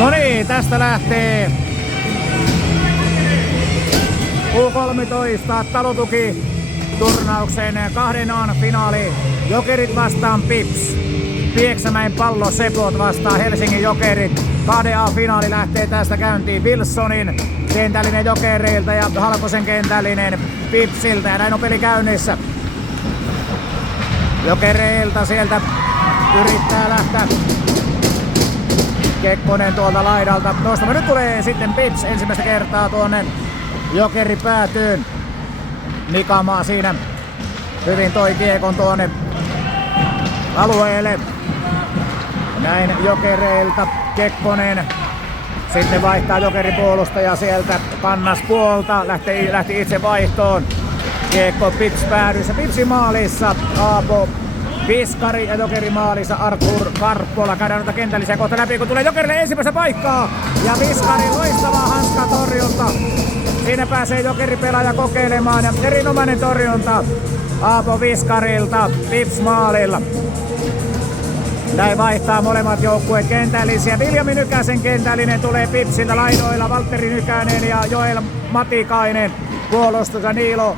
No niin, tästä lähtee U13 talutuki turnauksen 2A finaali. Jokerit vastaan Pips. Pieksämäen Pallo Sepot vastaan Helsingin Jokerit. 2A finaali lähtee tästä käyntiin. Wilsonin kentällinen Jokereilta ja Halkosen kentällinen Pipsiltä. Ja näin on peli käynnissä. Jokereilta sieltä yrittää lähteä Kekkonen tuolta laidalta nostama. Nyt tulee sitten Pips ensimmäistä kertaa tuonne Jokeri päätyyn. Nikamaa siinä hyvin toi kiekon tuonne alueelle. Näin Jokereilta Kekkonen. Sitten vaihtaa Jokeripuolustaja sieltä Kannas puolta. Lähti itse vaihtoon. Kiekko Pips päädyssä. Pipsin maalissa Aapo Viskari ja Jokeri maalissa Artur Karppola. Käydään noita kentällisiä kohta läpi, kun tulee Jokerille ensimmäistä paikkaa. Ja Viskari loistavaa hanskatorjunta. Siinä pääsee Jokeri-pelaaja kokeilemaan ja erinomainen torjunta Aapo Viskarilta Pips maalilla. Näin vaihtaa molemmat joukkueet kentällisiä. Viljami Nykäsen kentällinen tulee Pipsiltä laidoilla. Valtteri Nykänen ja Joel Matikainen puolustus ja Niilo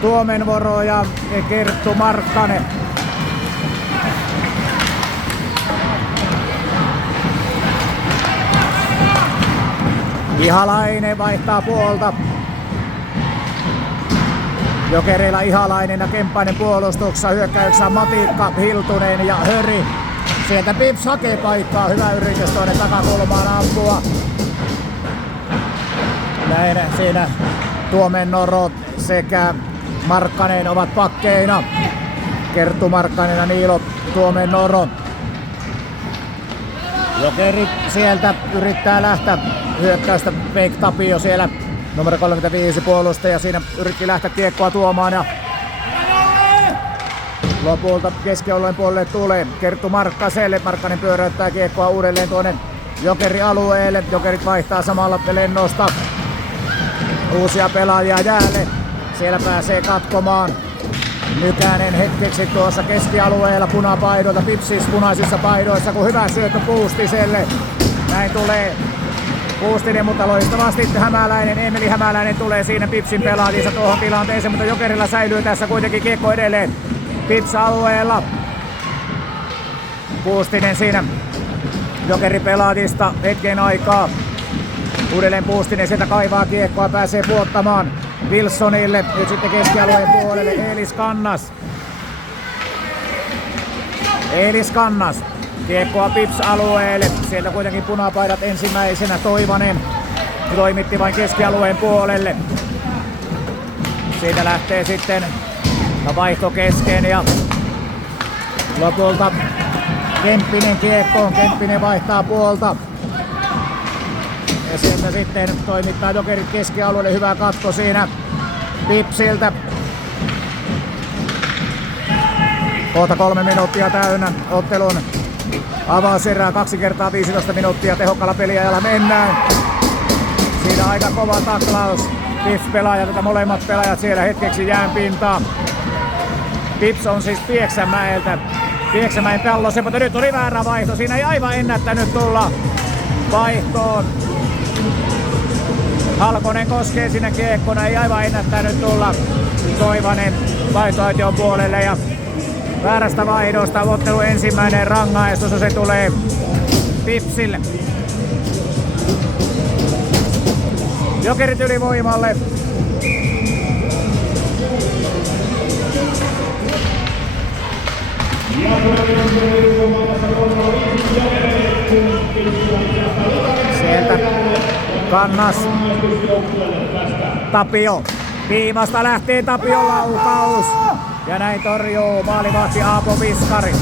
Tuomenvoro ja Kerttu Markkanen. Ihalainen vaihtaa puolta. Jokereilla Ihalainen ja Kemppainen puolustuksessa. Hyökkäyksessä Matikka, Hiltunen ja Höri. Sieltä Pips hakee paikkaa. Hyvä yritys tuonne takakulmaan ampua. Näin siinä Tuomennoro sekä Markkanen ovat pakkeina. Kerttu Markkanen ja Niilo Tuomennoro. Jokerit sieltä yrittää lähteä hyökkäystä. Fake Tapio siellä numero 35 puolustaja. Siinä yritti lähteä kiekkoa tuomaan ja lopulta keskialueen puolelle tulee Kerttu Markkaselle. Markkanen pyöräyttää kiekkoa uudelleen tuonne Jokeri-alueelle. Jokerit vaihtaa samalla lennosta uusia pelaajia jäälle. Siellä pääsee katkomaan Nykänen hetkeksi tuossa keskialueella punapaidoilta. Pipsis punaisissa paidoissa, kun hyvä syöttö Puustiselle. Näin tulee Puustinen, mutta loistavasti Emeli Hämäläinen tulee siinä Pipsin pelaajissa tuohon tilanteeseen, mutta Jokerilla säilyy tässä kuitenkin kiekko edelleen Pips-alueella. Puustinen siinä Jokeri-pelaajista hetken aikaa. Uudelleen Puustinen sieltä kaivaa kiekkoa, pääsee puottamaan Wilsonille. Nyt sitten keskialueen puolelle Eelis Kannas. Kiekkoa Pips-alueelle. Sieltä kuitenkin punapaidat ensimmäisenä. Toivanen toimitti vain keskialueen puolelle. Siitä lähtee sitten vaihto kesken ja lopulta Kemppinen kiekkoon. Kemppinen vaihtaa puolta. Ja sieltä sitten toimittaa Jokerit keskialueelle. Hyvä katko siinä Pipsiltä. Kohta 3 minuuttia täynnä ottelun avauserää. 2 kertaa 15 minuuttia tehokkaalla peliajalla mennään. Siinä aika kova taklaus. Pips-pelaajat, molemmat pelaajat siellä hetkeksi jään pintaan. Pips on siis Pieksämäeltä. Pieksämäen Pallo Sepot. Nyt oli väärä vaihto. Siinä ei aivan ennättänyt tulla vaihtoon. Halkonen koskee sinne kiekkona, ei aivan ennättänyt tulla Toivanen vaihtoehtoon puolelle ja väärästä vaihdosta ottelun ensimmäinen rangaistus, se tulee Pipsille. Jokerit ylivoimalle. Sieltä Kannas. Tapio. Viivasta lähtee Tapion laukaus. Ja näin torjuu maalivahti Aapo Viskari.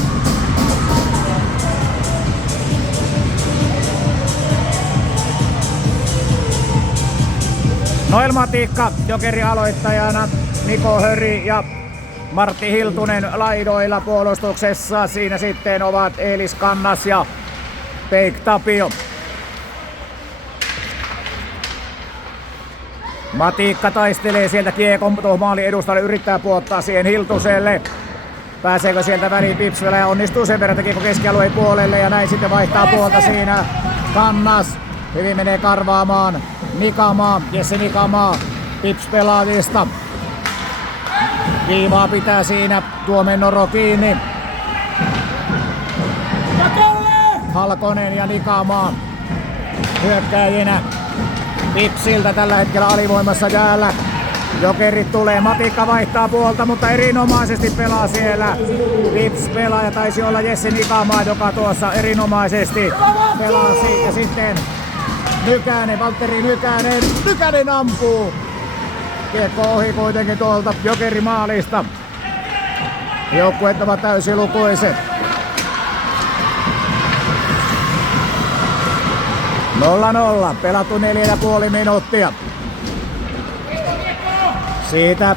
Noel Matikka Jokeri aloittajana, Niko Höri ja Martti Hiltunen laidoilla puolustuksessa. Siinä sitten ovat Eelis Kannas ja Fake Tapio. Matikka taistelee sieltä kiekon tuohon maalin edustalle, yrittää puottaa siihen Hiltuselle. Pääseekö sieltä väliin Pipsvelä ja onnistuu sen verran, että kiekko keskialueen puolelle ja näin sitten vaihtaa puolta siinä Kannas. Hyvin menee karvaamaan Nikamaa. Jesse Nikamaa. Pips pelaajista. Viivaa pitää siinä. Tuomen Noro kiinni. Halkonen ja Nikamaa hyökkääjinä. Pipsiltä tällä hetkellä alivoimassa jäällä. Jokerit tulee, Matikka vaihtaa puolta, mutta erinomaisesti pelaa siellä. Pips pelaaja taisi olla Jesse Nikamaa, joka tuossa erinomaisesti pelasi. Ja sitten Nykänen, Valtteri Nykänen. Nykänen ampuu. Kiekko ohi kuitenkin tuolta Jokerimaalista. Joukkueet ovat täysilukuiset. 0-0. Pelattu 4,5 minuuttia. Siitä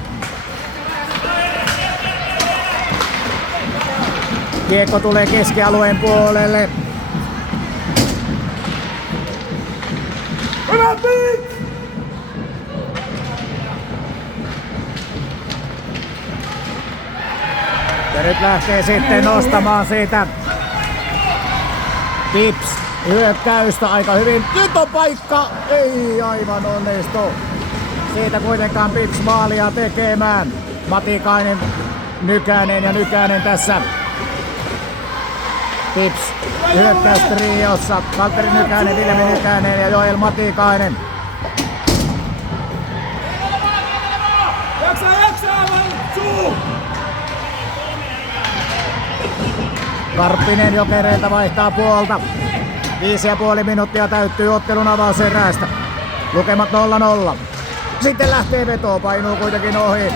kiekko tulee keskialueen puolelle. Ja nyt lähtee sitten nostamaan siitä Pips hyökkäystä aika hyvin. Nyt on paikka! Ei aivan onnistu. Siitä kuitenkaan Pips maalia tekemään. Matikainen, Nykänen ja Nykänen tässä. Pips hyökkäystriossa. Valtteri Nykänen, Vilhelmi Nykänen ja Joel Matikainen. Karppinen Jokereilta vaihtaa puolta. 5,5 minuuttia täyttyy ottelun avauserästä. Lukemat 0-0. Sitten lähtee vetoon, painuu kuitenkin ohi.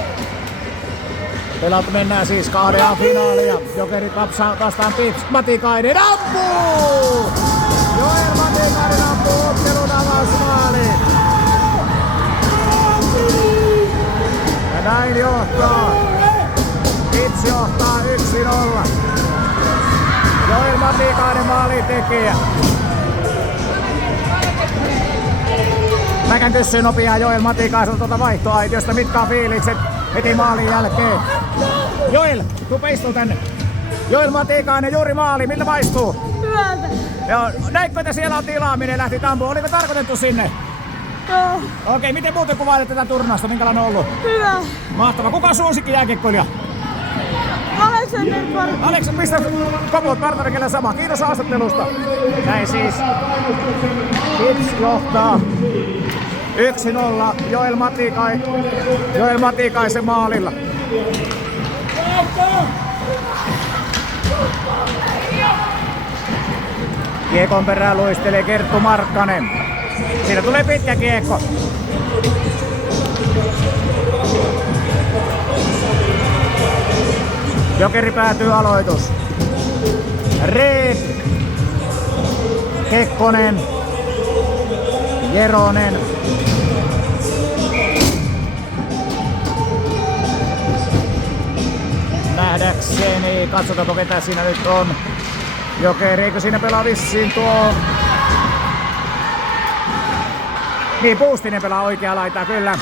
Pelat mennään siis 2A-finaalia. Jokerit vastaan Pips. Matikainen ampuu! Joel Matikainen ampuu ottelun avausmaaliin. Ja näin johtaa. Pips johtaa 1-0. Joel Matikainen maalintekijä. Mäkään kysyin nopeaa Joel Matikaiselta tuota vaihtoaitiosta, mitkä on fiilikset heti maalin jälkeen. Joel, tuupa istuu tänne. Joel Matikainen, juuri maali, miltä maistuu? Hyvältä. Joo, näitkö, että siellä on tilaaminen, lähti tampuun, oliko tarkoitettu sinne? Joo. Okei, miten muuten kuvailet tätä turnausta, minkälainen on ollut? Hyvä. Mahtava, kuka on suosikki jääkiekkoilija? Aleksander Parkki. Aleksa, mistä koput partarikellä sama? Kiitos haastattelusta. Näin siis. Pips johtaa 1-0 Joel Matikaisen maalilla. Kiekon perään luistelee Kerttu Markkanen. Siinä tulee pitkä kiekko. Jokeri päätyy aloitus. Reet, Kekkonen, Jeronen. Nähdäkseni, katsotaanko ketä siinä nyt on. Jokeri, eikö siinä pelaa vissiin tuo... Niin, Puustinen pelaa oikeaa laitaa, kyllä.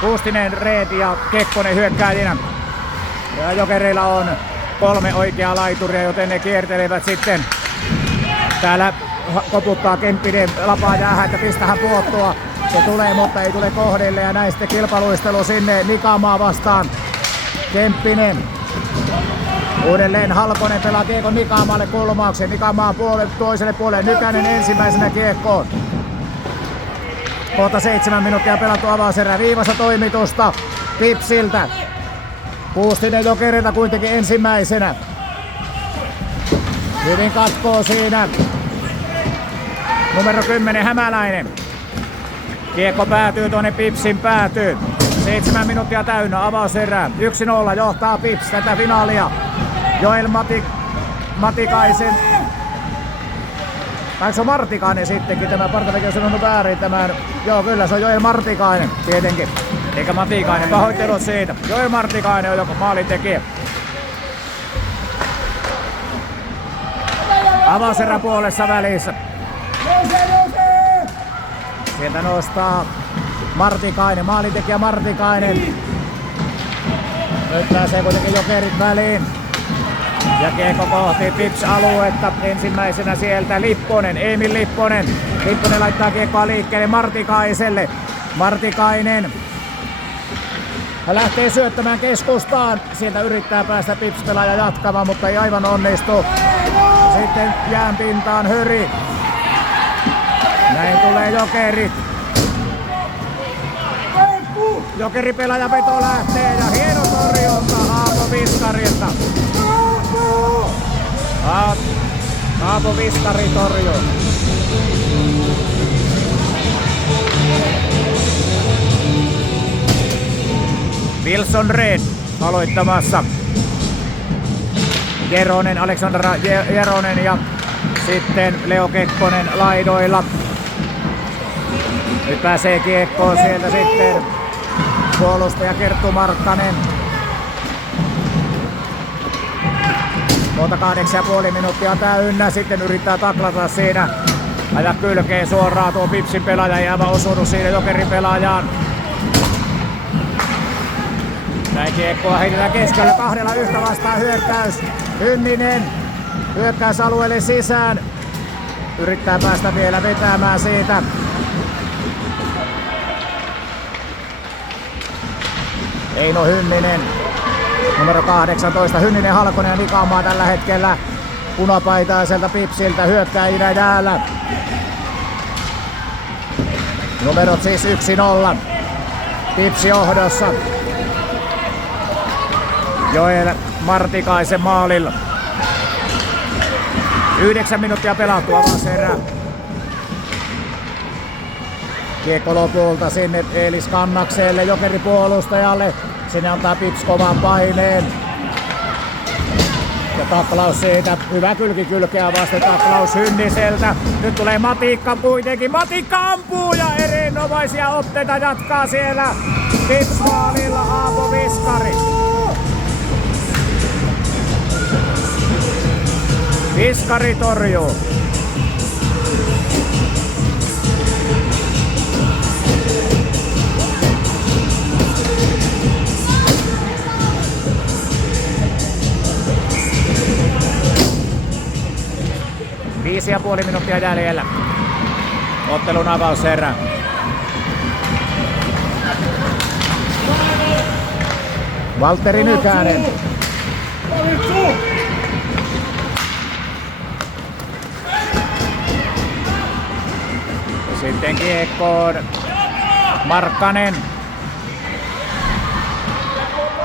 Puustinen, Reet ja Kekkonen hyökkääjinä. Ja Jokereilla on 3 oikeaa laituria, joten ne kiertelevät sitten. Täällä koputtaa Kemppinen lapaa jäähän, että pistähän puottua. Se tulee, mutta ei tule kohdille ja näin sitten kilpaluistelu sinne Nikamaa vastaan. Kemppinen. Uudelleen Halkonen pelaa kiekon Nikamaalle kulmaukseen. Nikamaa toiselle puolelle. Nykänen ensimmäisenä kiekkoon. Kohta 7 minuuttia pelattu avauserä. Viivassa toimitusta Pipsiltä. Puustinen Jokerilta kuitenkin ensimmäisenä. Hyvin katkoo siinä. Numero 10 Hämäläinen. Kiekko päätyy tuonne Pipsin päätyyn. 7 minuuttia täynnä avauserää. 1-0 johtaa Pips tätä finaalia. Joel Matikaisen. Tai se on Martikainen sittenkin, tämä Partaväki on sanonut väärin tämän. Joo, kyllä se on Joel Martikainen tietenkin. Eikä Matikainen, pahoittelut siitä. Joel Martikainen on joku maalintekijä. Avauserä puolessa välissä. Sieltä nostaa Martikainen, maalintekijä Martikainen. Nyt pääsee kuitenkin Jokerit väliin. Ja kiekko kohti Pips-aluetta. Ensimmäisenä sieltä Lipponen, Emil Lipponen. Lipponen laittaa kiekkoa liikkeelle Martikaiselle. Martikainen lähtee syöttämään keskustaan. Sieltä yrittää päästä Pips-pelaaja jatkamaan, mutta ei aivan onnistu. Sitten jään pintaan Höri. Näin tulee Jokerit. Jokeripelaaja veto lähtee ja hieno torjunta Aapo Viskarilta. Aapo Viskari torjuu. Wilson Red aloittamassa. Jeronen, Aleksandra Jeronen ja sitten Leo Kekkonen laidoilla. Nyt pääsee kiekkoon sieltä sitten puolustaja Kerttu Markkanen. Tuota 8,5 minuuttia täynnä. Sitten yrittää taklata siinä. Aja kylkeen suoraan tuo Pipsin pelaaja. Ei aivan osunut siinä Jokerin pelaajaan. Näin kiekkoa heitetään keskellä. 2-1 vastaan hyökkäys. Hynninen hyökkäysalueelle sisään. Yrittää päästä vielä vetämään siitä. Eino Hynninen, numero 18. Hynninen, Halkonen ja Nikamaa tällä hetkellä punapaitaiselta Pipsiltä hyökkäjinä jäällä. Numerot siis 1-0. Pipsi johdossa. Joel Martikaisen maalilla. 9 minuuttia pelattua vaserä. Kiekko lopulta sinne Eelis Kannakselle, Jokeripuolustajalle. Sinne antaa Pips kovan paineen. Ja taklaus siitä. Hyvä kylkeä vasten taklaus Hynniseltä. Nyt tulee Matikka kuitenkin. Matikka ampuu ja erinomaisia otteita jatkaa siellä Pips maalilla Aapo Viskari. Viskari torjuu. Viisi ja puoli minuuttia jäljellä. Ottelun avauserä. Valtteri Nykänen. Sitten kiekkoon Markkanen.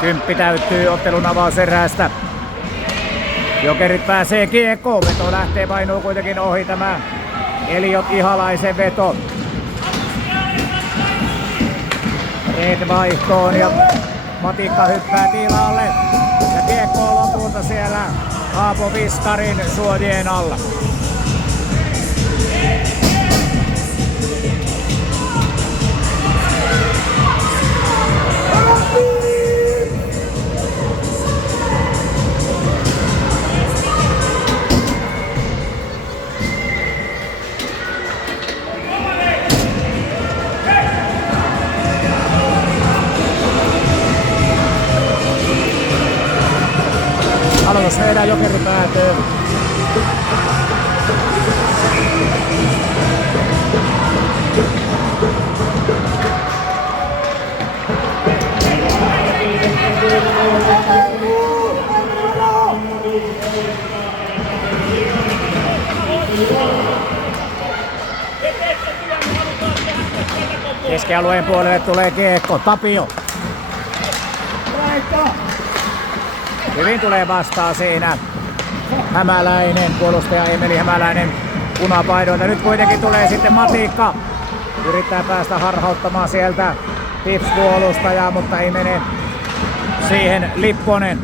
10 täyttyy ottelun avauserästä. Jokerit pääsee kiekkoon. Veto lähtee, painuu kuitenkin ohi tämä Eliot Ihalaisen veto. Red vaihtoon ja Matikka hyppää tilalle. Ja kiekko on lopulta siellä Aapo Viskarin suojien alla. Aloitus meidän Jokeri päätyy. Keskialueen puolelle tulee kiekko. Tapio. Hyvin tulee vastaan siinä Hämäläinen, puolustaja Emeli Hämäläinen punapaidoilta. Nyt kuitenkin tulee sitten Matikka. Yrittää päästä harhauttamaan sieltä Pips-puolustajaa, mutta ei mene siihen Lipponen.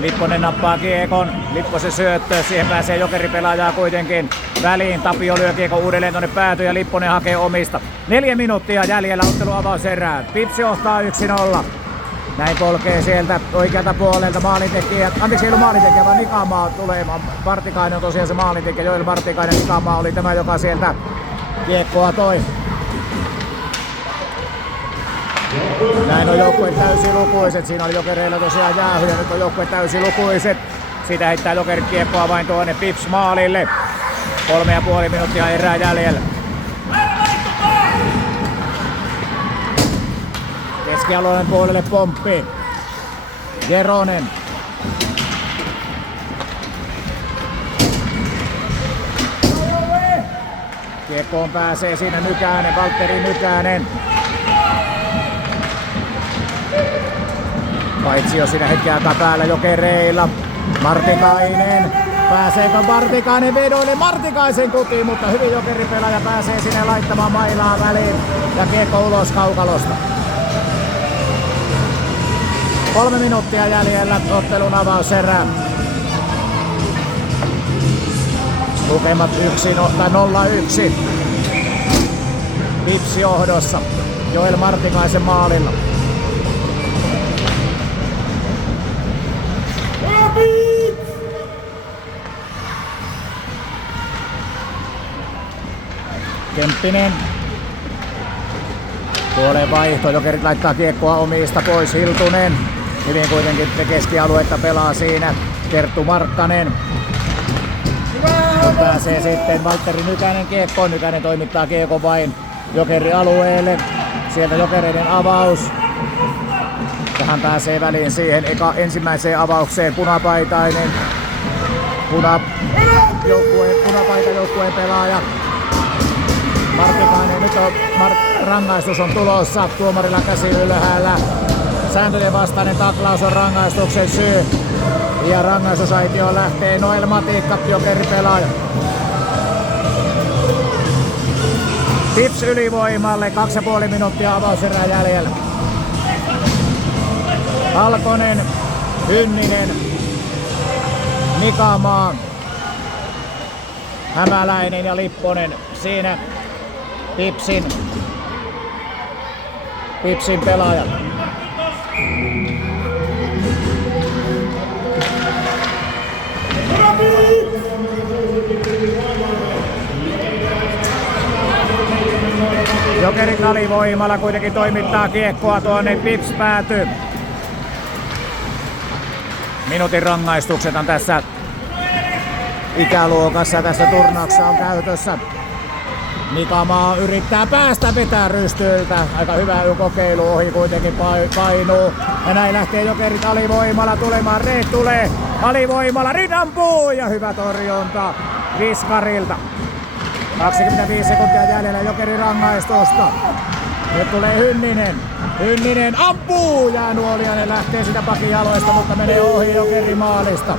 Lipponen nappaa kiekon. Lipposen syöttö. Siihen pääsee Jokeripelaajaa kuitenkin väliin. Tapio lyö kiekon uudelleen tuonne päätyyn ja Lipponen hakee omista. 4 minuuttia jäljellä ottelu avauserään. Pips johtaa 1-0. Näin polkee sieltä oikealta puolelta maalintekijä. Anteeksi, ei ollut maalintekijä, vaan Nikamaa tulee. Martikainen on tosiaan se maalintekijä. Joel Martikainen, Nikamaa oli tämä, joka sieltä kiekkoa toi. Näin on joukkueet täysilukuiset. Siinä oli Jokereilla tosiaan jäähy ja nyt on joukkueet täysilukuiset. Siitä heittää Jokerit kiekkoa vain tuonne Pips maalille. 3,5 minuuttia erää jäljellä. Keskialueen puolelle pomppi. Jeronen. Kiekkoon pääsee siinä Nykänen, Valtteri Nykänen. Paitsi jo siinä hetken aikaa päällä Jokereilla. Martikainen. Pääseekö Martikainen vedoille? Martikaisen kutiin, mutta hyvin Jokeripelaaja pääsee sinne laittamaan mailaa väliin. Ja kiekko ulos kaukalosta. 3 minuuttia jäljellä ottelun avauserää. Lukemat 0-1. Pips johdossa. Joel Martikaisen maalilla. Kemppinen. Puoleen vaihto. Jokerit laittaa kiekkoa omista pois. Hiltunen. Hyvin kuitenkin keskialuetta pelaa siinä. Terttu Markkanen. Kun pääsee sitten Valtteri Nykänen kiekkoon. Nykänen toimittaa kiekon vain Jokeri alueelle. Sieltä Jokereiden avaus. Tähän pääsee väliin siihen ensimmäiseen avaukseen punapaitainen. Punapaitajoukkueen pelaaja. Martikainen, nyt on rangaistus on tulossa. Tuomarilla käsi ylhäällä. Sääntöjen vastainen taklaus on rangaistuksen syy. Ja rangaistusaitioon lähtee Noel Matikka, Jokeripelaaja. Pips ylivoimalle, 2,5 minuuttia avauserää jäljellä. Halkonen, Hynninen, Mikamaa, Hämäläinen ja Lipponen. Siinä Pipsin pelaajat. Jokerit alivoimalla kuitenkin toimittaa kiekkoa tuonne Pips päätyy. Minuutin rangaistukset on tässä ikäluokassa tässä turnauksessa on käytössä. Mikamaa yrittää päästä vetää rystyiltä. Aika hyvä kokeilu, ohi kuitenkin painuu. Ja näin lähtee Jokerit alivoimalla tulemaan. Reed tulee alivoimalla. Reed ampuu ja hyvä torjunta Viskarilta. 25 sekuntia jäljellä Jokerin rangaistusta. Nyt tulee Hynninen. Hynninen ampuu ja Nuoliainen lähtee sitä pakin jaloista, mutta menee ohi Jokerin maalista.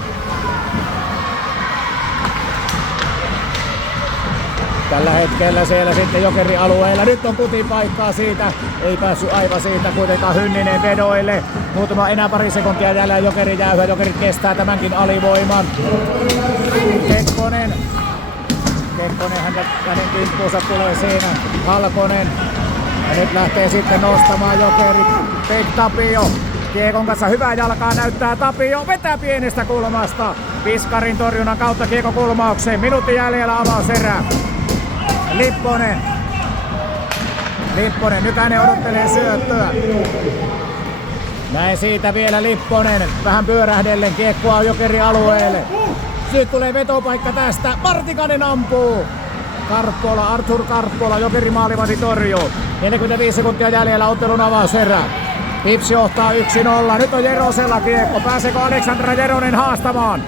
Tällä hetkellä siellä sitten Jokerin alueella. Nyt on kutipaikkaa siitä. Ei päässyt aivan siitä kuitenkaan Hynninen vedoille. Muutama enää pari sekuntia jäljellä Jokerin jäyhä. Jokerit kestää tämänkin alivoiman. Kekkonen, hänen kimppuunsa tulee siinä. Halkonen. Ja nyt lähtee sitten nostamaan Jokerit. Pek Tapio. Kiekon kanssa hyvää jalkaa näyttää Tapio. Vetää pienestä kulmasta. Piskarin torjunnan kautta kiekko kulmaukseen. Minuutti jäljellä avauserää. Lipponen. Nykänen odottelee syöttöä. Näin siitä vielä Lipponen. Vähän pyörähdellen kiekkoa Jokerin alueelle. Nyt tulee vetopaikka tästä. Martikainen ampuu. Arthur Karppola, Jokerin maalivahti torjuu. 45 sekuntia jäljellä ottelun avauserää. Pips johtaa 1-0. Nyt on Jerosella kiekko. Pääseekö Aleksandra Jeronen haastamaan?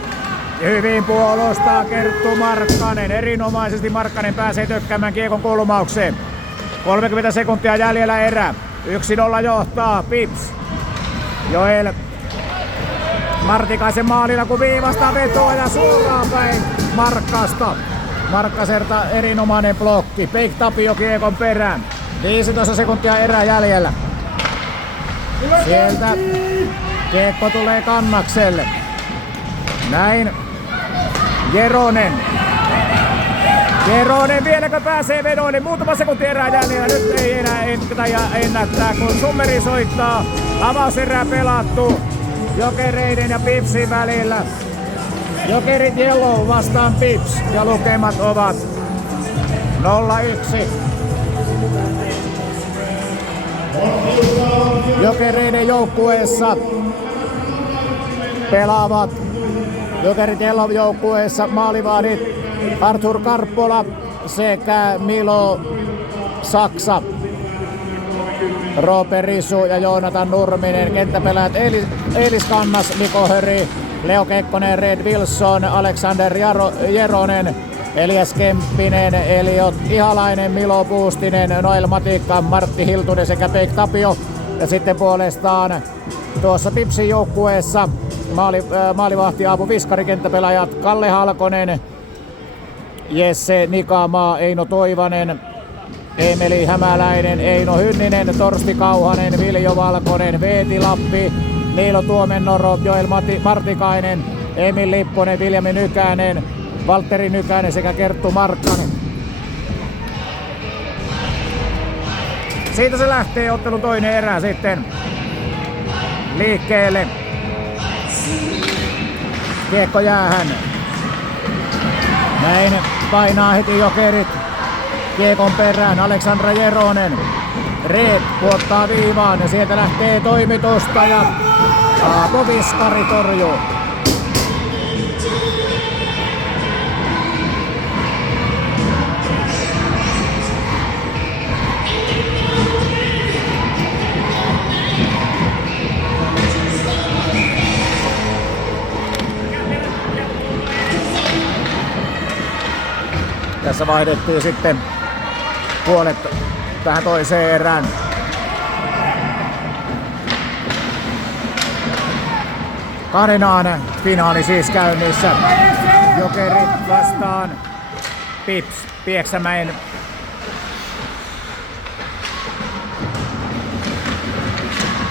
Hyvin puolustaa Kerttu Markkanen. Erinomaisesti Markkanen pääsee tökkäämään kiekon kulmaukseen. 30 sekuntia jäljellä erä. 1-0 johtaa Pips. Joel Martikaisen maalilla kun viivasta vetoa ja suoraan päin Markkasta. Markkaselta erinomainen blokki. Pek Tapio kiekon perään. 15 sekuntia erää jäljellä. Sieltä kiekko tulee Kannakselle. Näin. Jeronen vieläkö pääsee vedoille? Muutama sekunti erää jäljellä. Nyt ei enää ennättää, kun summeri soittaa. Avauserää pelattu Jokereiden ja Pipsin välillä. Jokerit Yellow vastaan Pips ja lukemat ovat 0-1. Jokereiden joukkueessa pelaavat Jokerit Yellow joukkueessa maalivahdit Arthur Karppola sekä Milo Saksa. Roope Risu ja Joonatan Nurminen. Kenttäpelaajat Eilis Kannas, Niko Höri, Leo Kekkonen, Red Wilson, Alexander Jeronen, Elias Kemppinen, Eliot Ihalainen, Milo Puustinen, Noel Matikka, Martti Hiltunen sekä Peik Tapio. Ja sitten puolestaan tuossa Pipsin joukkueessa maalivahti Aapu Viskari, kenttäpelaajat Kalle Halkonen, Jesse Nikamaa, Eino Toivanen, Emeli Hämäläinen, Eino Hynninen, Torsti Kauhanen, Viljo Valkonen, Veeti Lappi, Niilo Tuomennoro, Joel Martikainen, Emil Lipponen, Viljami Nykänen, Valtteri Nykänen sekä Kerttu Markkanen. Siitä se lähtee ottelun toinen erä sitten liikkeelle. Kiekko jäähän. Näin painaa heti Jokerit kiekon perään. Aleksandra Jeronen. Reet puottaa viivaan ja sieltä lähtee toimitusta ja Aapo Viskari torjuu. Tässä vaihdettiin sitten puolet tähän toiseen erään. Karinaan finaali siis käynnissä. Jokerit vastaan Pips Pieksämäen.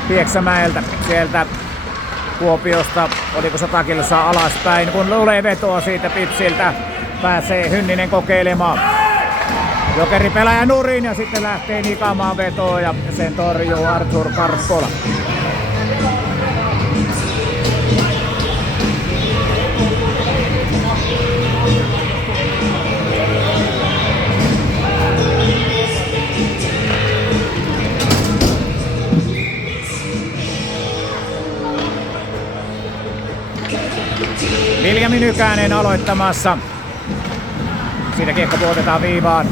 Pieksämäeltä sieltä Kuopiosta, oliko 100 kilsaa alaspäin, kun luulee vetoa siitä Pipsiltä. Pääsee Hynninen kokeilemaan. Jokeri pelaaja nurin ja sitten lähtee nikamaan vetoa ja sen torjuu Arthur Karppola. Viljami Nykänen aloittamassa. Siitä kiekko puotetaan viivaan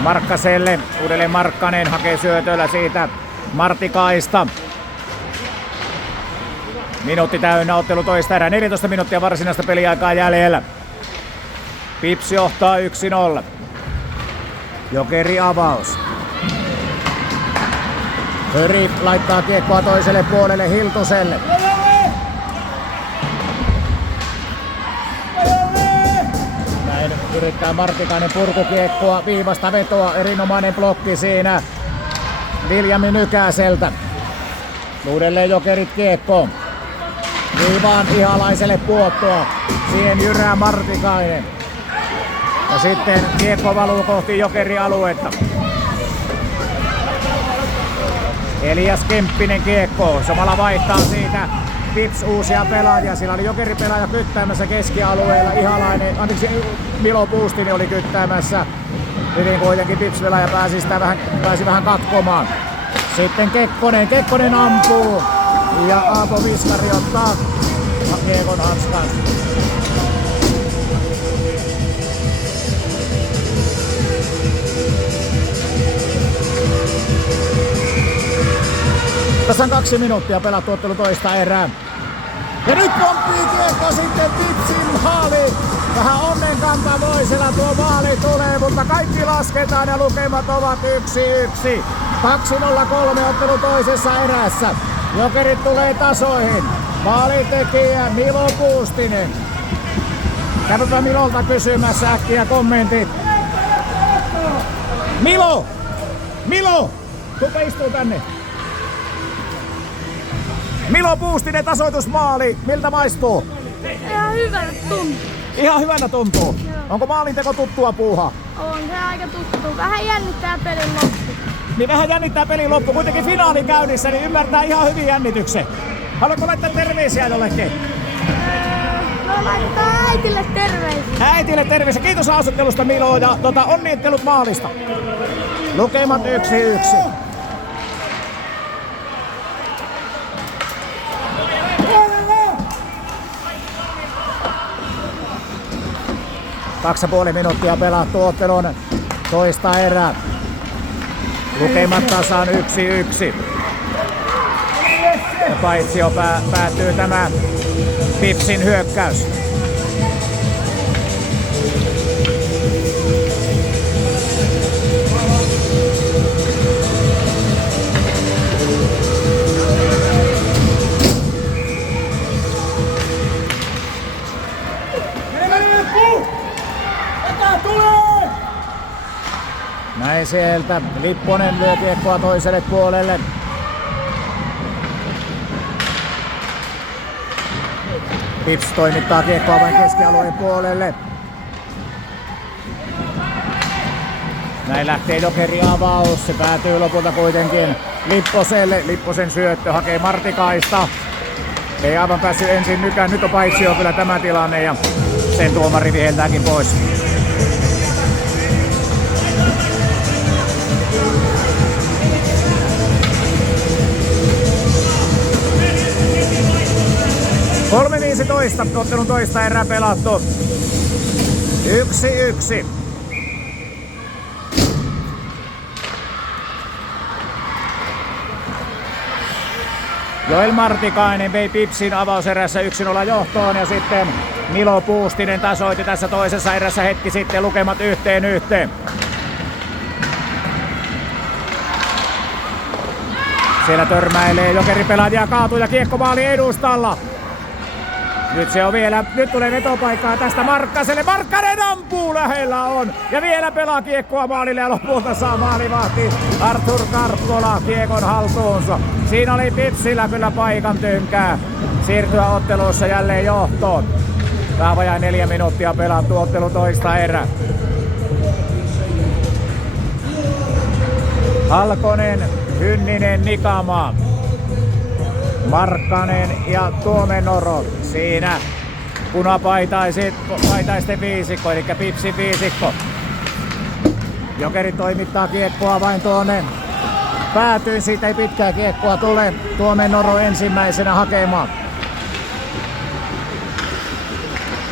Markkaselle. Uudelleen Markkanen hakee syötöllä siitä Martikaista. Minuutti täynnä, ottelu toista erää. 14 minuuttia varsinaista peliaikaa jäljellä. Pips johtaa 1-0. Jokeri avaus. Höri laittaa kiekkoa toiselle puolelle Hiltuselle. Yrittää Martikainen purkukiekkoa, viivasta vetoa, erinomainen blokki siinä Viljami Nykäseltä. Uudelleen Jokerit kiekkoon. Viivaan Ihalaiselle puottoa, siihen jyrää Martikainen. Ja sitten kiekko valuu kohti Jokeri-aluetta. Elias Kemppinen kiekkoon, samalla vaihtaa siitä Pips uusia pelaajia. Sillä oli Jokeri-pelaaja kyttäämässä keskialueella. Ihalainen, Milo Puustinen oli kyttäämässä. Hyvin kuitenkin Pips-pelaaja pääsi vähän katkomaan. Sitten Kekkonen ampuu. Ja Aapo Viskari ottaa kiekon hanskaan. Tässä on 2 minuuttia pelattu ottelu toista erää. Ja nyt pomppii kiekko sitten Pipsin maaliin. Vähän onnenkantamoisella tuo maali tulee, mutta kaikki lasketaan ja lukemat ovat 1-1. 2-0-3 ottelu toisessa erässä. Jokerit tulee tasoihin. Maalitekijä Milo Puustinen. Käydäpä Milolta kysymässä äkkiä kommentit. Milo! Kuka istuu tänne? Milo Puustinen tasoitusmaali. Miltä maistuu? Ihan hyvältä tuntuu. Ihan hyvältä tuntuu. Joo. Onko maalinteko tuttua puuhaa? On se aika tuttu. Vähän jännittää pelin loppu. Niin vähän jännittää pelin loppu. Kuitenkin finaali käynnissä, niin ymmärtää ihan hyvin jännityksen. Haluatko laittaa terveisiä jollekin? No laitetaan äitille terveisiä. Äitille terveisiä. Kiitos haastattelusta Milo ja onnittelut maalista. Lukemat 1-1. 2,5 minuuttia pelattu ottelun toista erää. Lukemat tasan 1-1. Ja paitsio päättyy tämä Pipsin hyökkäys. Näin sieltä Lipponen lyö kiekkoa toiselle puolelle. Pips toimittaa kiekkoa vain keskialueen puolelle. Näin lähtee Jokerin avaus. Se päätyy lopulta kuitenkin Lipposelle. Lipposen syöttö hakee Martikaista. Ei aivan päässyt ensin nykään. Nyt on paitsio kyllä tämä tilanne ja sen tuomari viheltääkin pois. Ottelun toista erää pelattu. 1-1. Joel Martikainen vei Pipsin avauserässä 1-0 johtoon ja sitten Milo Puustinen tasoitti tässä toisessa erässä hetki sitten lukemat 1-1. Siellä törmäilee Jokeripelaajia, kaatuu ja kiekko maali edustalla. Nyt tulee vetopaikkaa tästä Markkaselle. Markkanen ampuu, lähellä on. Ja vielä pelaa kiekkoa maalille ja lopulta saa maalivahti Artur Karppola kiekon haltuunsa. Siinä oli Pipsillä kyllä paikan tynkää siirtyä ottelussa jälleen johtoon. Vähän vajaa 4 minuuttia pelattu ottelu toista erää. Halkonen, Hynninen, Nikamaa. Markkanen ja Tuomenoro siinä punapaitaisten viisikko, eli Pipsin viisikko. Jokeri toimittaa kiekkoa vain tuonne päätyyn, siitä ei pitkää kiekkoa tule. Tuomenoro ensimmäisenä hakemaan.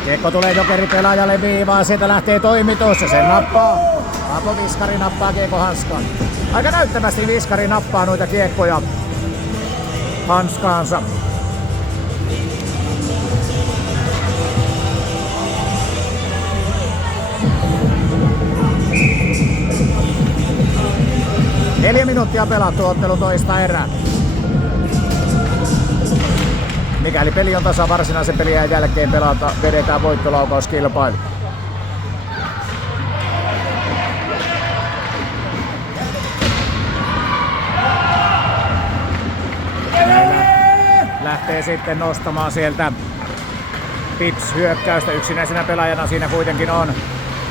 Kiekko tulee Jokeripelaajalle viivaan, sieltä lähtee toimitus ja sen nappaa. Aapo Viskari nappaa kiekko hanskaan. Aika näyttävästi Viskari nappaa noita kiekkoja hanskaansa. Neljä minuuttia pelattu ottelu toista erää. Mikäli peli on tasa, varsinaisen pelin jälkeen vedetään voittolaukauskilpailu. Lähtee sitten nostamaan sieltä Pips hyökkäystä. Yksinäisenä pelaajana siinä kuitenkin on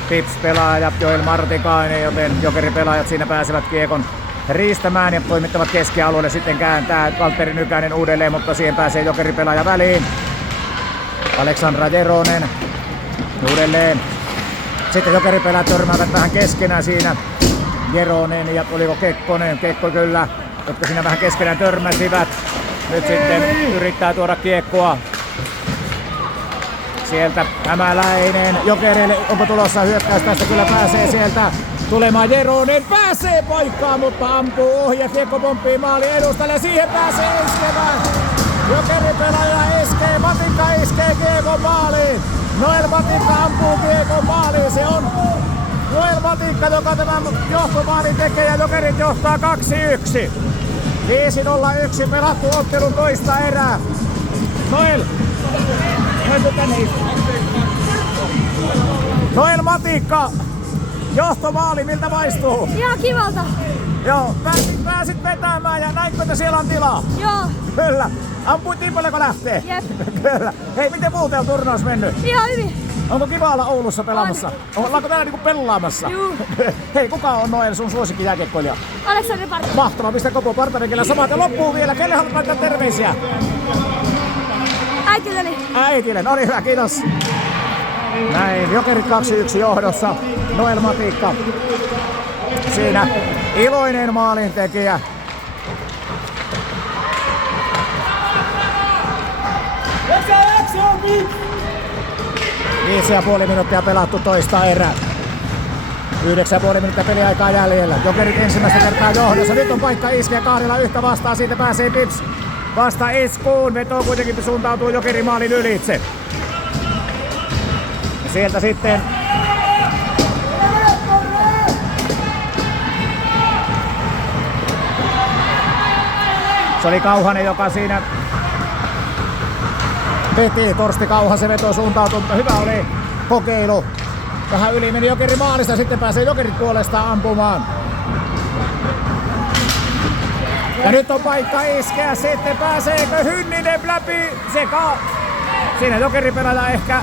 Pips-pelaaja Joel Martikainen, joten Jokeripelaajat siinä pääsevät kiekon riistämään ja toimittavat keskialueelle. Sitten kääntää Valtteri Nykänen uudelleen, mutta siihen pääsee Jokeripelaaja väliin. Aleksandra Jeronen uudelleen. Sitten Jokeripelaajat törmäävät vähän keskenään siinä. Jeronen ja oliko Kekkonen? Kekko kyllä, jotka siinä vähän keskenään törmäsivät. Nyt sitten yrittää tuoda kiekkoa sieltä Hämäläinen Jokerille. Onko tulossa hyökkäys? Tästä kyllä pääsee sieltä tulemaan Jeronen. Pääsee paikkaan, mutta ampuu ohi ja kiekko pomppii maali edustalle. Ja siihen pääsee iskemään. Jokeripelaaja iskee. Matikka iskee kiekon maaliin. Noel Matikka ampuu kiekon maaliin. Se on Noel Matikka, joka tämän johtomaalin tekee ja Jokerit johtaa 2-1. 5-0-1 pelattu ottelun toista erää. Noel Matikka, johtomaali, miltä maistuu? Ihan kivalta. Joo, pääsit vetämään ja näinkö, että siellä on tilaa? Joo. Kyllä. Ampuitiin paljonko lähtee? Jep. Kyllä. Hei, miten muuten on turnaus mennyt? Ihan hyvin. Onko kiva olla Oulussa pelaamassa? Ollaanko täällä niinku pelaamassa? Juu. Hei, kuka on Noel sun suosikki jääkiekkoilija? Aleksandri Partanen. Mahtavaa, pistä Kopo Partanenkin samat ja loppuun vielä. Kelle haluat laittaa terveisiä? Äitilleni. Äitille, no niin hyvä, kiitos. Näin, Jokerit 2-1 johdossa. Noel Matikka. Siinä iloinen maalintekijä. 5,5 minuuttia pelattu toista erää. 9,5 minuuttia peliaikaa jäljellä. Jokerit ensimmäistä kertaa johdossa. Nyt on paikka iskeä kahdella yhtä vastaan. Siitä pääsee Pips vasta iskuun. Veto kuitenkin suuntautuu Jokerimaalin ylitse. Ja sieltä sitten se oli Kauhanen, joka siinä veti. Torsti Kauhasen veto suuntautuu, mutta hyvä oli kokeilu. Vähän yli meni Jokeri maalista, sitten pääsee Jokerit puolestaan ampumaan. Ja nyt on paikka iskeä, sitten pääseekö Hynninen läpi? Siinä Jokeripelaaja ehkä,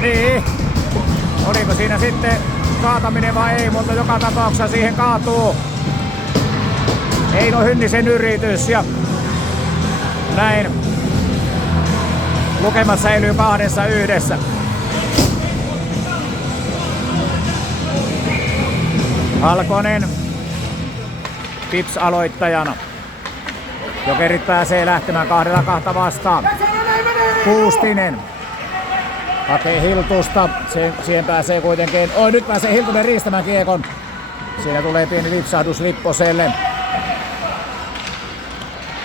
niin. Oliko siinä sitten kaataminen vai ei, mutta joka tapauksessa siihen kaatuu Eino Hynnisen yritys ja näin lukemat säilyy 2-1. Halkonen Pips aloittajana. Jokerit pääsee lähtemään 2-2 vastaan. Puustinen hakee Hiltusta. Siihen pääsee kuitenkin. Nyt pääsee Hiltunen riistämään kiekon. Siinä tulee pieni lipsahdus Lipposelle.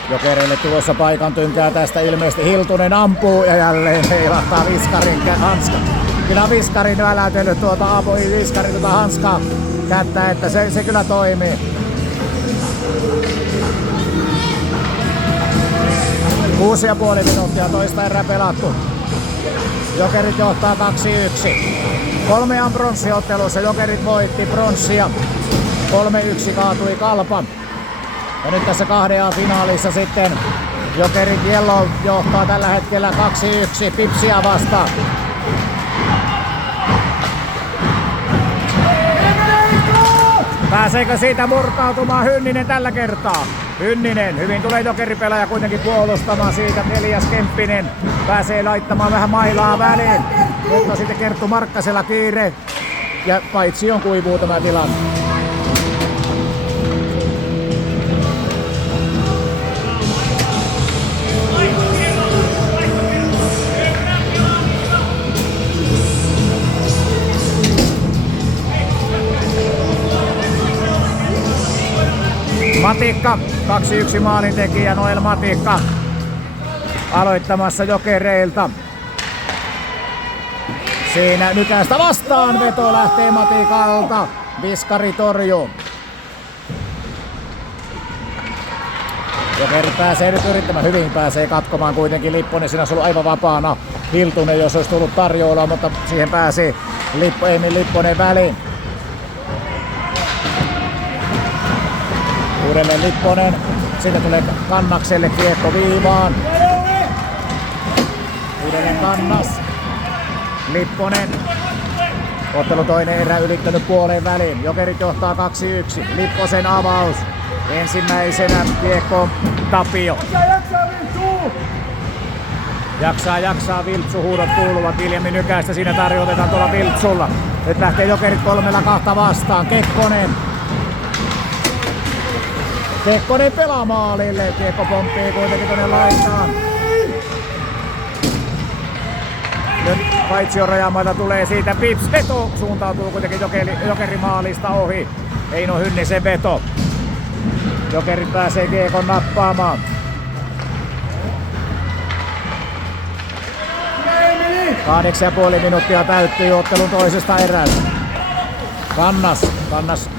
Jokereille tulossa paikan tynkää tästä ilmeisesti. Hiltunen ampuu ja jälleen heilahtaa Viskarin hanska. Kyllä Viskarin välätellyt Viskarin hanskaa kättä, että se kyllä toimii. Kuusi ja puoli minuuttia toista erää pelattu. Jokerit johtaa 2-1. 3 pronssiottelussa Jokerit voitti pronssia. 3-1 kaatui Kalpa. Ja nyt tässä 2 finaalissa sitten Jokerit Yellow johtaa tällä hetkellä 2-1 Pipsiä vastaan. Pääseekö siitä murtautumaan Hynninen tällä kertaa? Hynninen, hyvin tulee Jokeripelaaja kuitenkin puolustamaan siitä. Elias Kemppinen pääsee laittamaan vähän mailaa väliin. Nyt on sitten Kerttu Markkasella kiire. Ja paitsi on kuivuu tämä tilanne. Matikka, 2-1 maalintekijä Noel Matikka aloittamassa Jokereilta. Siinä Nykästä vastaan veto lähtee Matikalta. Viskari torjuu. Jokerit pääsee nyt yrittämään, hyvin pääsee katkomaan kuitenkin Lipponen. Siinä olisi ollut aivan vapaana Hiltunen, jos olisi tullut tarjoilla, mutta siihen pääsi Emil Lipponen väliin. Uudelleen Lipponen, sitten tulee Kannakselle kiekko viivaan. Uudelleen Kannas. Lipponen. Ottelu toinen erä ylittänyt puoleen väliin. Jokerit johtaa 2-1. Lipposen avaus. Ensimmäisenä kiekko Tapio. Jaksaa Viltsu, huudot kuuluvat. Viljami Nykäistä siinä tarjotetaan tuolla Viltsulla. Nyt lähtee Jokerit 3-2 vastaan. Kekkonen pelaa maalille. Kiekko pomppii kuitenkin tuonne laitaan. Nyt Paitsion rajamailta tulee siitä Pips. Veto suuntautuu kuitenkin Jokerimaalista ohi. Eino Hynnisen veto. Jokerit pääsee kiekon nappaamaan. Kahdeksan ja puoli minuuttia täyttyy ottelun toisesta erästä. Kannas.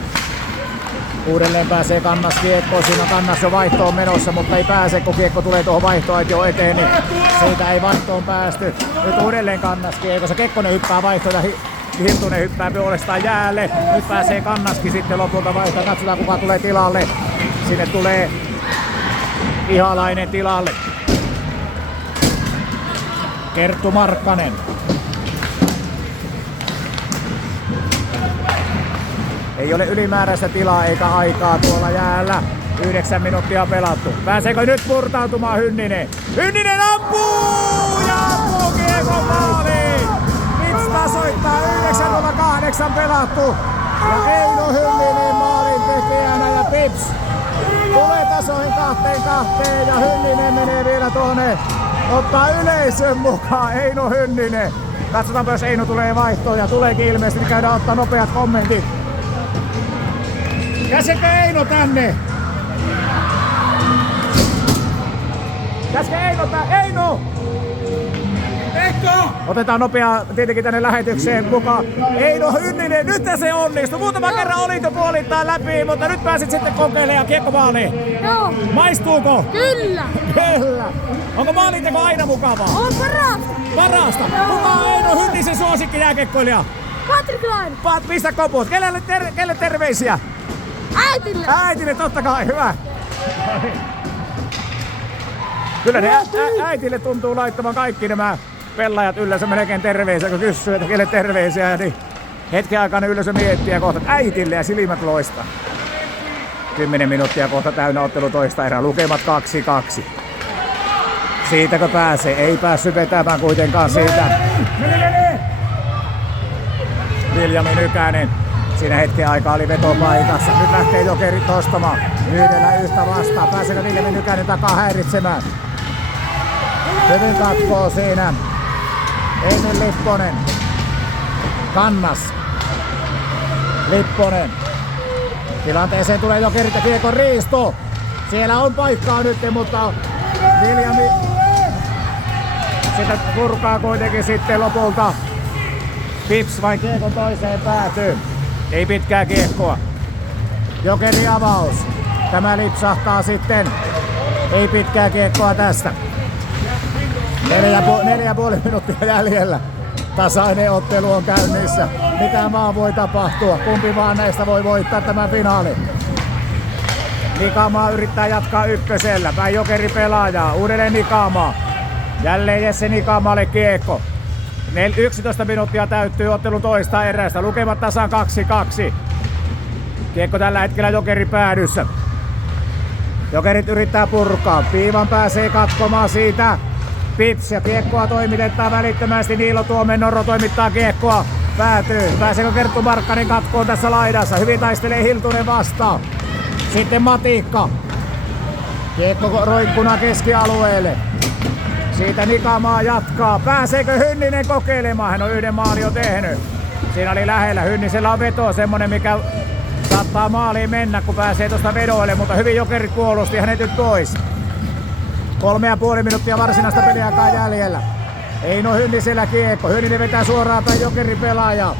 Uudelleen pääsee Kannas kiekkoon. Siinä Kannas jo vaihtoon menossa, mutta ei pääse, kun kiekko tulee tuohon vaihtoaitioon eteen, niin siitä ei vaihtoon päästy. Nyt uudelleen Kannas kiekossa. Kekkonen hyppää vaihtoon ja Hiltunen hyppää puolestaan jäälle. Nyt pääsee Kannaskin sitten lopulta vaihtoon. Katsotaan kuka tulee tilalle. Sinne tulee Ihalainen tilalle. Kerttu Markkanen. Ei ole ylimääräistä tilaa eikä aikaa tuolla jäällä. 9 minuuttia pelattu. Pääseekö nyt murtautumaan Hynninen? Hynninen ampuu! Ja ampuu kiekon maaliin! Pips tasoittaa 9.08 pelattu. Ja Eino Hynninen maalin tekijänä ja Pips tulee tasoihin 2-2 ja Hynninen menee vielä tuonne. Ottaa yleisön mukaan Eino Hynninen. Katsotaanpa, jos Eino tulee vaihtoon ja tuleekin ilmeisesti, niin käydään ottaa nopeat kommentit. Käsekö Eino tänne? Käske Eino tänne! Eino! Eikö? Otetaan nopeaa tietenkin tänne lähetykseen mukaan. Eino Hynninen, nyt se onnistui. Muutama kerran olit jo puolittain läpi, mutta nyt pääsit sitten kokeilemaan kiekkomaaliin. Joo. Maistuuko? Kyllä. Kyllä. Onko maalinteko aina mukavaa? On parasta. Parasta. Kuka on Eino Hynnisen suosikki jääkiekkoilija? Patrik Laine. Pistä koput. Kelle terveisiä? Äitille. Äitille totta kai, hyvä. Kyllä ne äitille tuntuu laittamaan kaikki nämä pelaajat yleensä melkein terveisiä, kun kysyy, että kelle terveisiä, niin hetken aikana yleensä miettiä kohta, että äitille ja silmät loistaa. 10 minuuttia kohta täynnä ottelu toista erää, lukemat 2-2. Siitäkö pääsee? Ei päässyt vetämään kuitenkaan siitä. Viljami Nykänen. Siinä hetken aikaa oli vetopaikassa. Nyt lähtee Jokerit nostamaan. Yhdellä yhtä vastaan. Pääseekö Viljami Nykänen takaa häiritsemään? Hyvin katkoo siinä. Emil Lipponen. Kannas. Lipponen. Tilanteeseen tulee Jokerit ja kiekon riisto. Siellä on paikkaa nyt, mutta Viljami sitä purkaa kuitenkin sitten lopulta. Pips vain kiekon toiseen päätyy. Ei pitkää kiekkoa. Jokeri avaus. Tämä lipsahtaa sitten. Ei pitkää kiekkoa tästä. 4,5 minuuttia jäljellä. Tasainen ottelu on käynnissä. Mitä vaan voi tapahtua? Kumpi vaan näistä voi voittaa tämän finaalin? Nikamaa yrittää jatkaa ykkösellä. Päin Jokeri pelaajaa. Uudelleen Nikamaa. Jälleen Jesse Nikamaalle kiekko. 11 minuuttia täyttyy ottelun toista erästä. Lukemat tasan 2-2. Kiekko tällä hetkellä Jokeri päädyssä. Jokerit yrittää purkaa. Piivan pääsee katkomaan siitä. Pips ja kiekkoa toimitetaan välittömästi. Niilo Tuomennorro toimittaa kiekkoa. Päätyy. Pääseekö Kerttu Markkanen katkoon tässä laidassa? Hyvin taistelee Hiltunen vastaan. Sitten Matikka. Kiekko roikkuna keskialueelle. Siitä Nikamaa jatkaa. Pääseekö Hynninen kokeilemaan? Hän on yhden maali jo tehnyt. Siinä oli lähellä. Hynnisellä on veto semmonen, mikä saattaa maaliin mennä, kun pääsee tuosta vedoille, mutta hyvin Jokerit puolusti hänet nyt pois. 3,5 minuuttia varsinaista peliaikaa jäljellä. Eino Hynnisellä kiekko. Hynninen vetää suoraan päin Jokerin pelaajaa.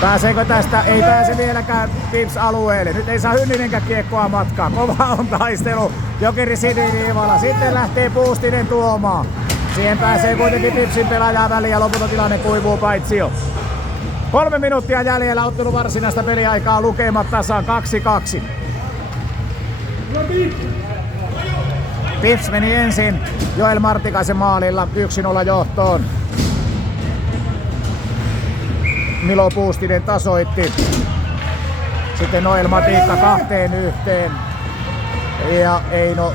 Pääseekö tästä? Ei pääse vieläkään Pips alueelle. Nyt ei saa Hynninenkään kiekkoa matkaa. Kova on taistelu. Jokeri siniviivalla. Sitten lähtee Puustinen tuomaan. Siihen pääsee kuitenkin Pipsin pelaajaa väliin ja lopulta tilanne kuivuu paitsio. 3 minuuttia jäljellä ottelu varsinaista peliaikaa. Lukemat tasaan 2-2. Pips meni ensin Joel Martikaisen maalilla 1-0 johtoon. Milo Puustinen tasoitti. Sitten Noel Matikka 2-1. Ja Eino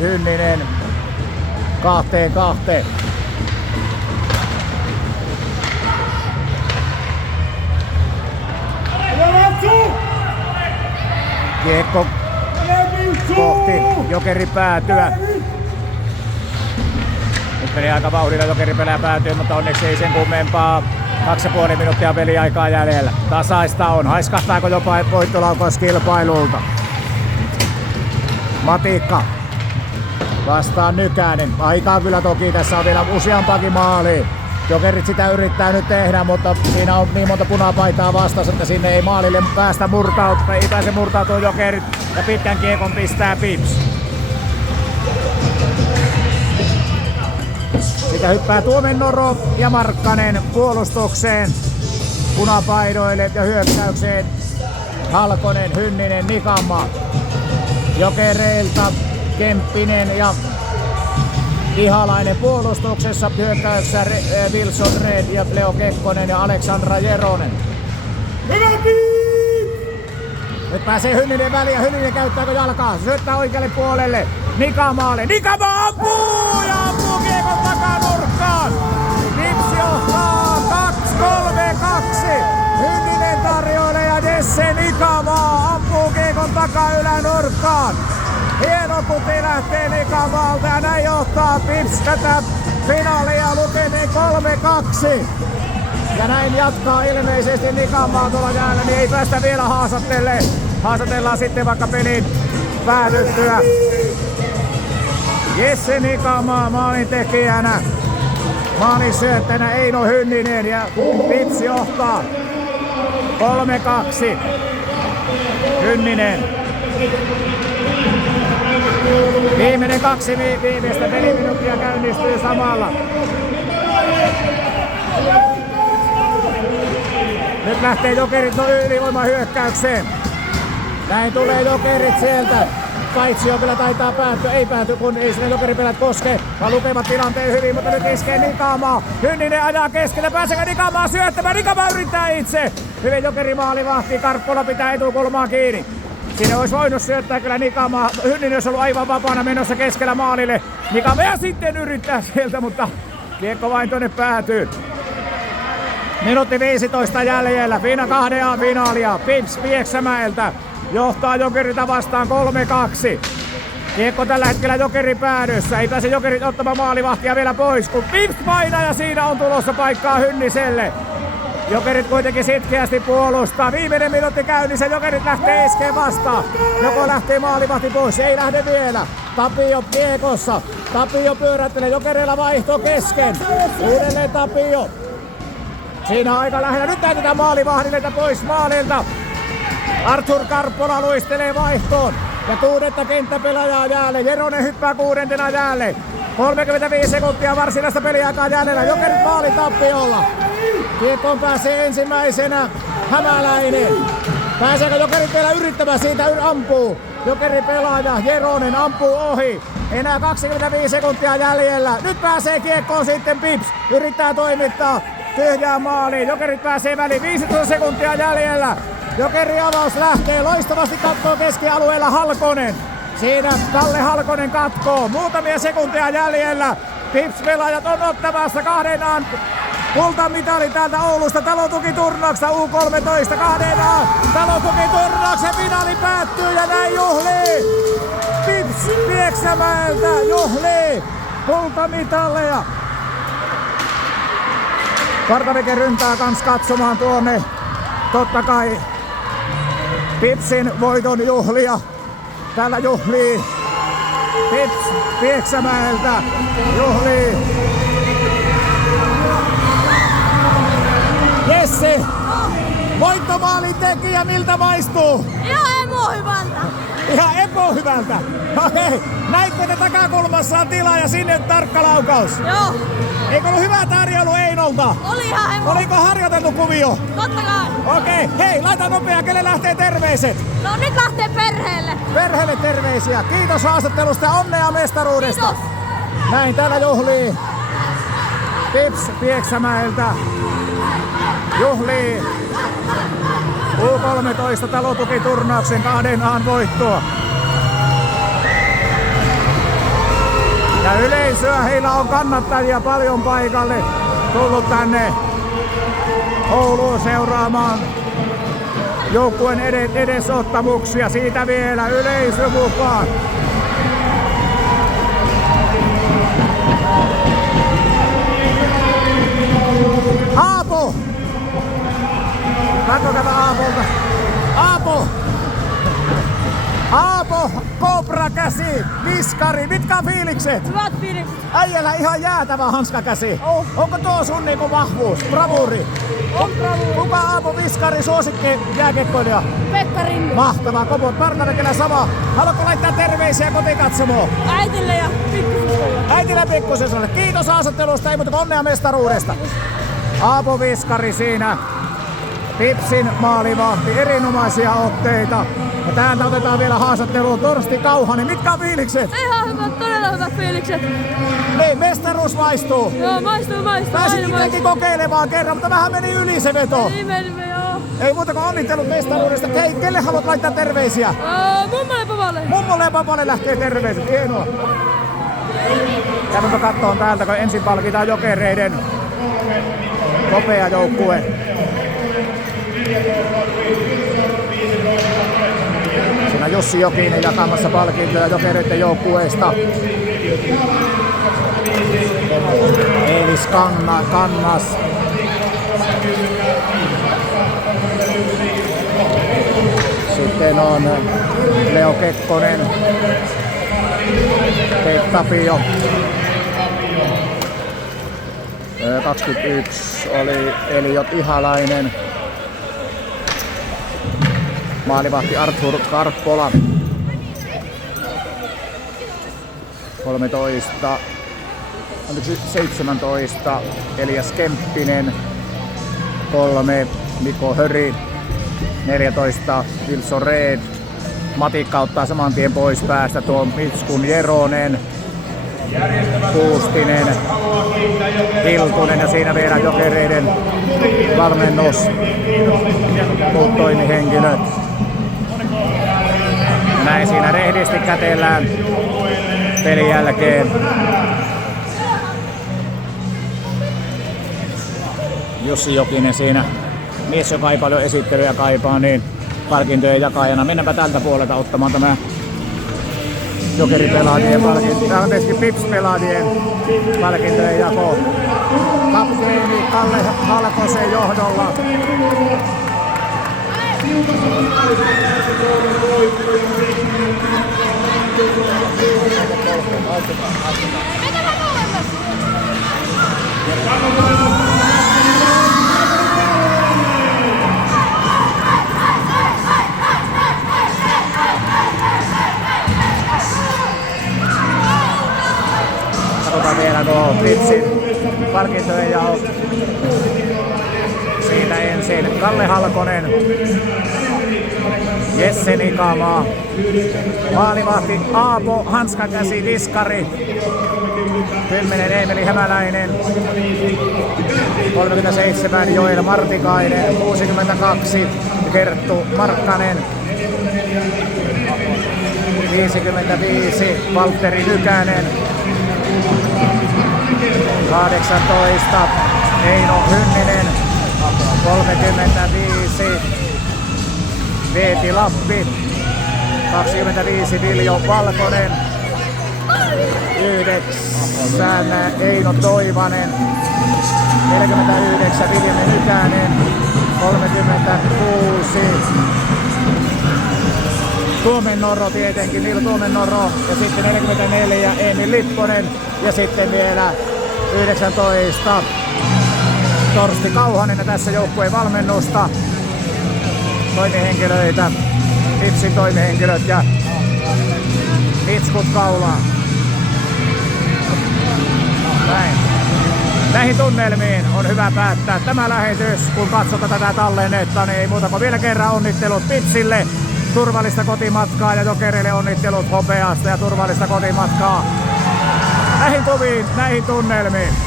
Hynninen 2-2. Kiekko kohti Jokeri päätyä. Nyt meni aika vauhdilla Jokeri pelää päätyy, mutta onneksi ei sen kummempaa. 2,5 minuuttia peliaikaa jäljellä. Tasaista on. Haiskahtaako jopa voittolaukauskilpailulta? Matikka vastaan Nykänen. Aikaa kyllä toki. Tässä on vielä useampakin maalia. Jokerit sitä yrittää nyt tehdä, mutta siinä on niin monta punapaitaa vastassa, että sinne ei maalille päästä murtautua. Ei pääse murtautua Jokerit. Ja pitkän kiekon pistää Pips. Siitä hyppää Tuomennorro ja Markkanen puolustukseen, punapaidoille ja hyökkäykseen. Halkonen, Hynninen, Nikamaa. Jokereilta Kemppinen ja Ihalainen puolustuksessa. Hyökkäyksessä Wilson Red ja Leo Kekkonen ja Aleksandra Jeronen. Nyt pääsee Hynninen väliin ja Hynninen käyttääkö jalkaa? Syöttää oikealle puolelle. Nikamaalle. Nikamaa ampuu ja ampuu kiekon takanurkkaan. Pips johtaa 2-3-2. Hynninen tarjoilee ja Jesse Nikamaa ampuu kiekon takaylänurkkaan. Hieno kuti lähtee Nikamaalta ja näin johtaa Pips tätä finaalia lukemin 3-2. Ja näin jatkaa ilmeisesti Nikamaa tuolla jäällä, niin ei päästä vielä haastattelee. Haastatellaan sitten vaikka pelin päätyttyä. Jesse Nikamaa maalintekijänä. Maalin syöttänä Eino Hynninen ja Pips johtaa 3-2. Hynninen. Viimeinen 2 viimeistä peliminuuttia käynnistyy samalla. Nyt lähtee Jokerit ylivoimahyökkäykseen. Näin tulee Jokerit sieltä. Paitsi jo kyllä taitaa päättyä, ei pääty kun ei sinne Jokeripelät koske, vaan lukevat tilanteen hyvin, mutta nyt iskee Nikamaa. Hynninen ajaa keskellä, pääseekö Nikamaa syöttämään? Nikamaa yrittää itse. Hyvin Jokeri maalivahti, Karppola pitää etukulmaa kiinni. Siinä olisi voinut syöttää kyllä Nikamaa. Hynninen olisi ollut aivan vapaana menossa keskellä maalille. Nikamaa ja sitten yrittää sieltä, mutta kiekko vain tuonne päätyy. Minuutti 15 jäljellä, Viina 2A finaalia, Pips Pieksämäeltä johtaa Jokerilta vastaan 3-2. Kiekko tällä hetkellä Jokerin päädyssä, ei pääse Jokerit ottamaan maalivahtia vielä pois, kun Pips painaa ja siinä on tulossa paikkaa Hynniselle. Jokerit kuitenkin sitkeästi puolustaa. Viimeinen minuutti käynnissä, Jokerit lähtee iskeen vastaan. Joko lähtee maalivahti pois, ei lähde vielä. Tapio kiekossa, Tapio pyörättelee, Jokerilla vaihto kesken. Uudelleen Tapio. Siinä on aika lähellä. Nyt täytetään maalivahdille pois maalilta. Arthur Karppola luistelee vaihtoon. Ja 6. kenttäpelaajaa jäälle. Jeronen hyppää 6. jäälle. 35 sekuntia varsinaista peliaikaa jäljellä. Jokerit maalitappiolla. Kiekkoon pääsee ensimmäisenä Hämäläinen. Pääseekö Jokerit vielä yrittämään? Siitä ampuu. Jokeri pelaaja Jeronen ampuu ohi. Enää 25 sekuntia jäljellä. Nyt pääsee kiekkoon sitten Pips. Yrittää toimittaa tyhjään maaliin. Jokerit pääsee väliin. 15 sekuntia jäljellä. Jokeri avaus lähtee. Loistavasti katkoo keskialueella Halkonen. Siinä Kalle Halkonen katkoo. Muutamia sekuntia jäljellä. Pips-pelaajat on ottamassa 2 kultamitali täältä Oulusta talotukiturnauksesta U13 2 talotukiturnauksen finaali päättyy ja näin juhlii. Pips Pieksämäeltä juhlii kultamitaleja. Kartavike ryntää kans katsomaan tuonne totta kai Pipsin voiton juhlia. Täällä juhlii Pips Pieksämäeltä juhlii. Jesse, voittomaalin tekijä, miltä maistuu? Ihan emo hyvältä. Ihan hyvältä. Okei, näitkö te takakulmassa on tilaa ja sinne tarkka laukaus? Joo. Eikö ollut hyvä tarjoulu Einolta? Oli ihan emo. Oliko harjoiteltu kuvio? Totta kai. Okei, hei, laita nopea, kelle lähtee terveiset? No nyt lähtee perheelle. Perheelle terveisiä. Kiitos haastattelusta ja onnea mestaruudesta. Kiitos. Näin täällä juhlii Pips Pieksämäeltä. Juhlii U13 talotukiturnauksen 2 voittoa. Ja yleisöä, heillä on kannattajia paljon paikalle. Tullut tänne Ouluun seuraamaan joukkueen edesottamuksia. Siitä vielä yleisö mukaan. Aapo! Katsotaan Aapolta. Aapo, Cobra käsi, viskari, mitkä on fiilikset? Hyvät fiilikset. Äijällä ihan jäätävä hanskakäsi. Onko tuo sun niinku vahvuus, bravuuri? On bravuuri. Kuka Aapo viskari suosikki jääkiekkoilija? Pekka Rinne. Mahtavaa, Kopot Partaväkelä sama. Haluatko laittaa terveisiä kotikatsomoon? Äitille ja pikkusiskolle. Äitille ja pikkusiskolle. Kiitos haastattelusta, ei muuta kuin onnea mestaruudesta. Aapo viskari siinä. Pipsin maalivahti, erinomaisia otteita. Ja täältä otetaan vielä haastatteluun Torsti Kauhanen. Mitkä on fiilikset? Ihan hyvät, todella hyvät fiilikset. Niin, mestaruus maistuu. Joo, maistuu. Pääsin itsekin kokeilemaan kerran, mutta vähän meni yli se veto. Menimme, joo. Ei muuta kuin onnittelut mestaruudesta. Hei, kelle haluat laittaa terveisiä? Mummolle ja papalle. Mummolle ja papalle lähtee terveiset. Hienoa. Käydäänpä kattoon täältä, kun ensin palkitaan Jokereiden nopea joukkue. Siinä mukana. Jussi Jokinen jakamassa palkintoja Jokereiden joukkueesta. Eelis Kannas. Sitten on Leo Kekkonen. Peit Tapio. 21 oli Eliot Ihalainen. Maalivahti Arthur Karppola. 17 Elias Kemppinen. 3 Niko Höri. 14 Wilson Reed. Matikka ottaa saman tien pois päästä tuo Mitskun Jeronen. Kuustinen, Hiltunen ja siinä vielä Jokereiden valmennus, muut toimihenkilöt. Ja näin siinä rehdisti kätellään pelin jälkeen. Jussi Jokinen siinä, mies joka ei paljon esittelyä kaipaa, niin palkintojen jakajana. Mennäänpä tältä puolelta ottamaan tämä Jokeripelaajien palkintojen, Pips-pelaajien palkintojen jako. Kapteeni Kalle Halkosen johdolla. Katsotaan vielä tuo Pipsin palkintojen jako. Siitä ensin Kalle Halkonen, Jesse Nikamaa, maalivahti Aapo Hanskakäsi Viskari, 10 Eemeli Hämäläinen, 37 Joel Martikainen, 62 Kerttu Markkanen, 55 Valtteri Nykänen, 18 Eino Hynninen, 35 Veeti Lappi, 25 Viljo Valkonen, 9 Eino Toivanen, 49 Viljami Nykänen, 36 Tuomennorro tietenkin, Niilo Tuomennorro, ja sitten 44 Emil Lipponen ja sitten vielä 19 Torsti Kauhanen ja tässä joukkueen valmennusta, toimihenkilöitä, Pipsin toimihenkilöt ja itskut kaulaa. Näin. Näihin tunnelmiin on hyvä päättää tämä lähetys, kun katsotaan tätä tallennetta, niin ei muuta kuin vielä kerran onnittelut Pipsille, turvallista kotimatkaa ja Jokereille onnittelut hopeasta ja turvallista kotimatkaa. Näihin tunnelmiin.